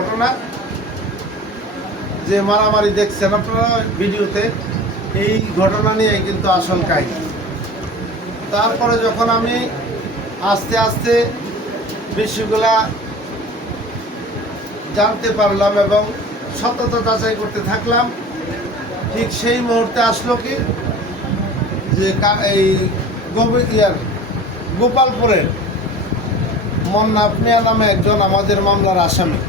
ঘটনা যে মারামারি দেখছেন আপনারা ভিডিওতে, এই ঘটনা নিয়ে কিন্তু আসল কাহিনী। তারপরে যখন আমি আস্তে আস্তে বিষয়গুলা জানতে পারলাম এবং সততা যাচাই করতে থাকলাম, ঠিক সেই মুহূর্তে আসলো কি, যে এই গোবি ইয়ার গোপালপুরের মন্নাফ মিয়া নামে একজন আমাদের মামলার আসামি।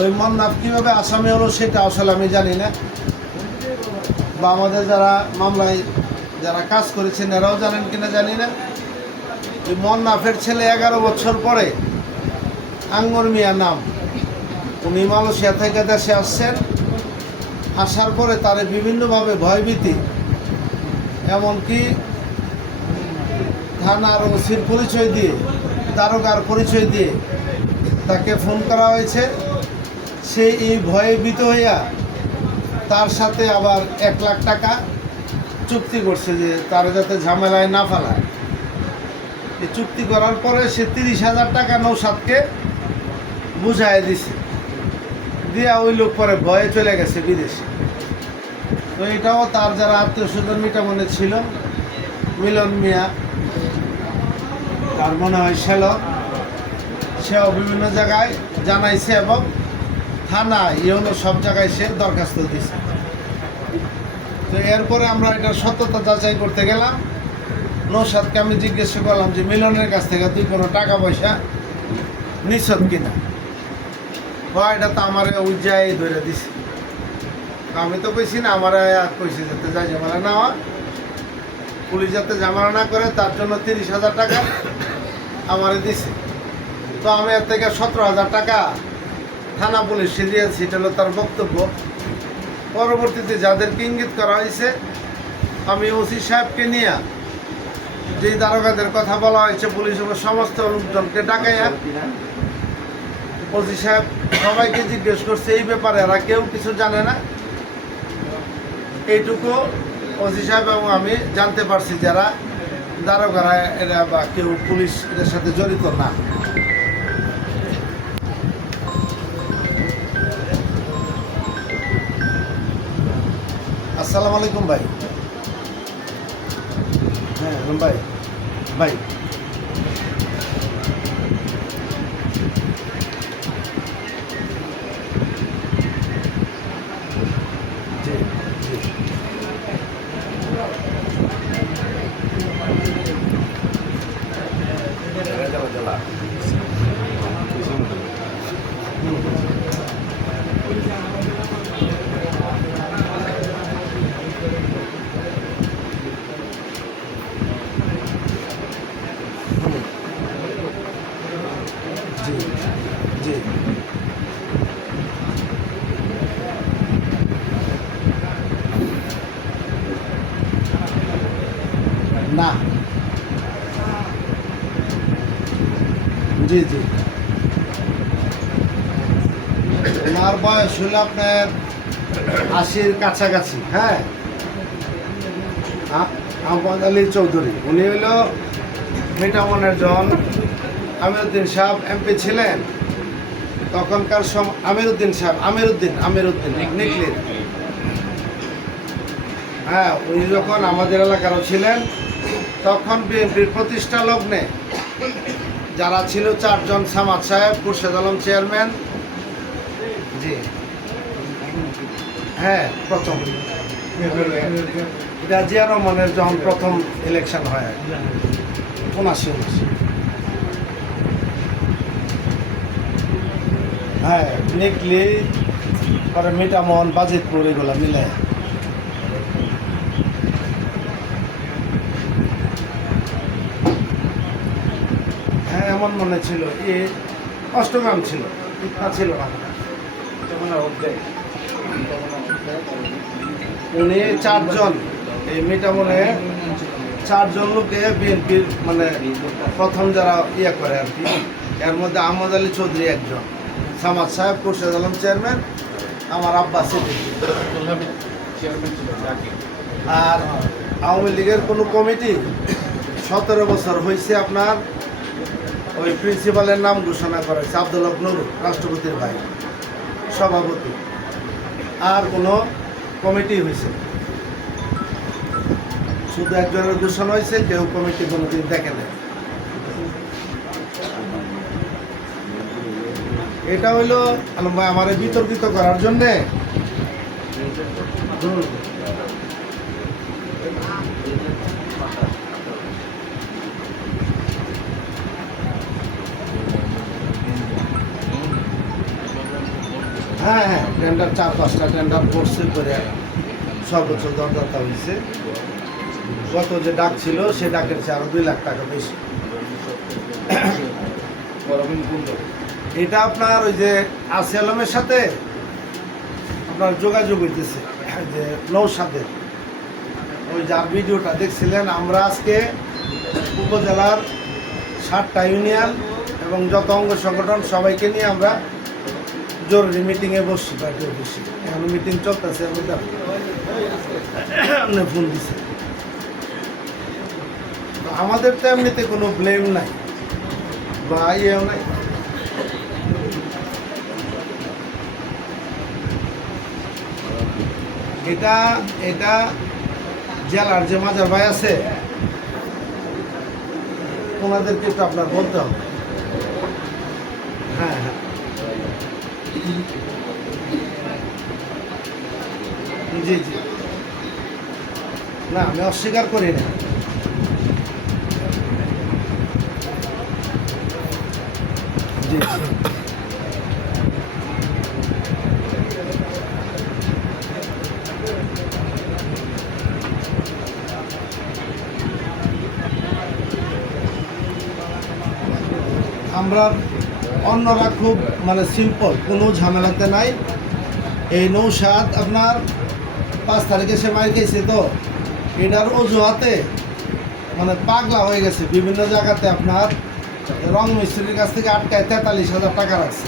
ওই মন্নাফ কীভাবে আসামি হলো সেটা আসলে আমি জানি না। বা আমাদের যারা মামলায় যারা কাজ করেছেন, এরাও জানেন কিনা জানি না। এই মন্নাফের ছেলে এগারো বছর পরে আঙ্গর মিয়া নাম। উনি মালয়েশিয়া থেকে দেশে আসছেন। আসার পরে তারে বিভিন্নভাবে ভয়ভীতি। এমনকি থানার ওসির পরিচয় দিয়ে, দারোগার পরিচয় দিয়ে তাকে ফোন করা হয়েছে। সে এই ভয়ে ভীত হইয়া তার সাথে আবার এক লাখ টাকা চুক্তি করছে যে তারা যাতে ঝামেলায় না ফেলায়। এই চুক্তি করার পরে সে তিরিশ হাজার টাকা নৌসাদকে বুঝাই দিছে। দিয়া ওই লোক পরে ভয়ে চলে গেছে বিদেশে। তো এটাও তার যারা আত্মীয় স্বজন মনে ছিল, মিলন মিয়া, তার মনে হয় সেল সেও বিভিন্ন জায়গায় জানাইছে এবং থানা ইউনো সব জায়গায় সে দরখাস্ত দিছে। তো এরপরে আমরা এটার সত্যতা যাচাই করতে গেলাম। নৌসাদকে আমি জিজ্ঞেস করলাম যে মিলনের কাছ থেকে তুই কোনো টাকা পয়সা নিছত কিনা? বা এটা তো আমার উজ্জাই ধরে দিছে। আমি তো কইছি না, আমার কইছি যাতে যাই ঝামেলা না পুলিশ যাতে ঝামেলা না করে, তার জন্য তিরিশ হাজার টাকা আমারে দিছে। তো আমি এর থেকে সতেরো হাজার টাকা থানা পুলিশে দিয়েছি এটা হলো তার বক্তব্য। পরবর্তীতে যাদেরকে ইঙ্গিত করা হয়েছে, আমি ওসি সাহেবকে নিয়ে যে দারোগাদের কথা বলা হয়েছে, পুলিশ এবং সমস্ত লোকজনকে ডাকাইয়া ওসি সাহেব সবাইকে জিজ্ঞেস করছে, এই ব্যাপারে এরা কেউ কিছু জানে না। এইটুকু ওসি সাহেব এবং আমি জানতে পারছি যারা দারোগারা এরা বা কেউ পুলিশ এদের সাথে জড়িত না। আসসালামু আলাইকুম ভাই। হ্যাঁ ভাই। ভাই না। জি জি। ওনার বয়স হলো আপনার আশির কাছাকাছি হ্যাঁ? আহমদ আলী চৌধুরী, উনি হলো মিটামনের জন। আমিরুদ্দিন সাহেব এমপি ছিলেন তখনকার সম আমিরুদ্দিন সাহেব আমিরুদ্দিন আমিরুদ্দিন নিকলিন হ্যাঁ উনি যখন আমাদের এলাকারও ছিলেন তখন বিএনপির প্রতিষ্ঠা লগ্নে যারা ছিল চারজন সামাদ সাহেব খুরশেদ আলম চেয়ারম্যান জি। হ্যাঁ প্রথম। এটা জিয়া রহমানের যখন প্রথম ইলেকশন হয়। উনাশি উনাশি। হ্যাঁ নিকলি, পরে মিটামন বাজিতপুর, এগুলো মিলে। হ্যাঁ এমন মনে ছিল। এ অষ্টগ্রাম ছিল ইটনা ছিল না। উনি চারজন, এই মিটামনে চারজন লোকে বিএনপির মানে প্রথম যারা ইয়ে করে আর কি, এর মধ্যে আহমদ আলী চৌধুরী একজন। সামাদ সাহেব, খুরশেদ আলম চেয়ারম্যান, আমার আব্বা আর আওয়ামী লীগের কোনো কমিটি সতেরো বছর হয়েছে আপনার, ওই প্রিন্সিপালের নাম ঘোষণা করেছে, আব্দুল নুরু, রাষ্ট্রপতির ভাই, সভাপতি। আর কোনো কমিটি হয়েছে। শুধু একজনের ঘোষণা হয়েছে, কেউ কমিটি কোনোদিন দেখে নেই। এটা হইল আমার বিতর্কিত করার জন্যে। হ্যাঁ হ্যাঁ টেন্ডার চার পাঁচটা টেন্ডার পড়ছে করে সর্বোচ্চ দরদাতা হয়েছে গত যে ডাক ছিল, সে ডাকের চেয়ে আরও দুই লাখ টাকা বেশি। এটা আপনার ওই যে আসি আলমের সাথে আপনার যোগাযোগ হইতেছে, যে নৌসাদের। ওই যার ভিডিওটা দেখছিলেন, আমরা আজকে উপজেলার সাতটা ইউনিয়ন এবং যত অঙ্গ সংগঠন, সবাইকে নিয়ে আমরা জরুরি মিটিংয়ে বসছি পার্টি অফিসে এখন মিটিং চলতেছে আপনি ফোন দিছে আমাদের তো এমনিতে কোনো ব্লেম নাই, বা ইয়েও নাই। এটা এটা জেলার যে মাজার ভাই আছে, ওনাদেরকে একটু আপনার বলতে হবে। হ্যাঁ হ্যাঁ। জি জি। না, আমি অস্বীকার করি না। জি। আমরা অন্যরা খুব মানে সিম্পল কোনো ঝামেলাতে নাই। এই নৌসাদ আপনার পাঁচ তারিখে সে মার খেয়েছে তো। এটার অজুহাতে মানে পাগলা হয়ে গেছে। বিভিন্ন জায়গাতে আপনার রং মিস্ত্রির কাছ থেকে আটকায় তেতাল্লিশ হাজার টাকা রাখছে।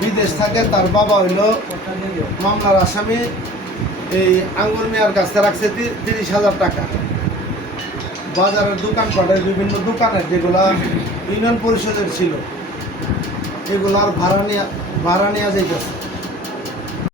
বিদেশ থাকে তার বাবা হইল মামলার আসামি। এই আঙ্গুর মিয়ার কাছে রাখছে তিরিশ হাজার টাকা। বাজারের দোকানপাটের বিভিন্ন দোকানের যেগুলা ইউনিয়ন পরিষদের ছিল। এগুলো আর ভাড়া নিয়ে ভাড়া নেওয়া যাইতেছে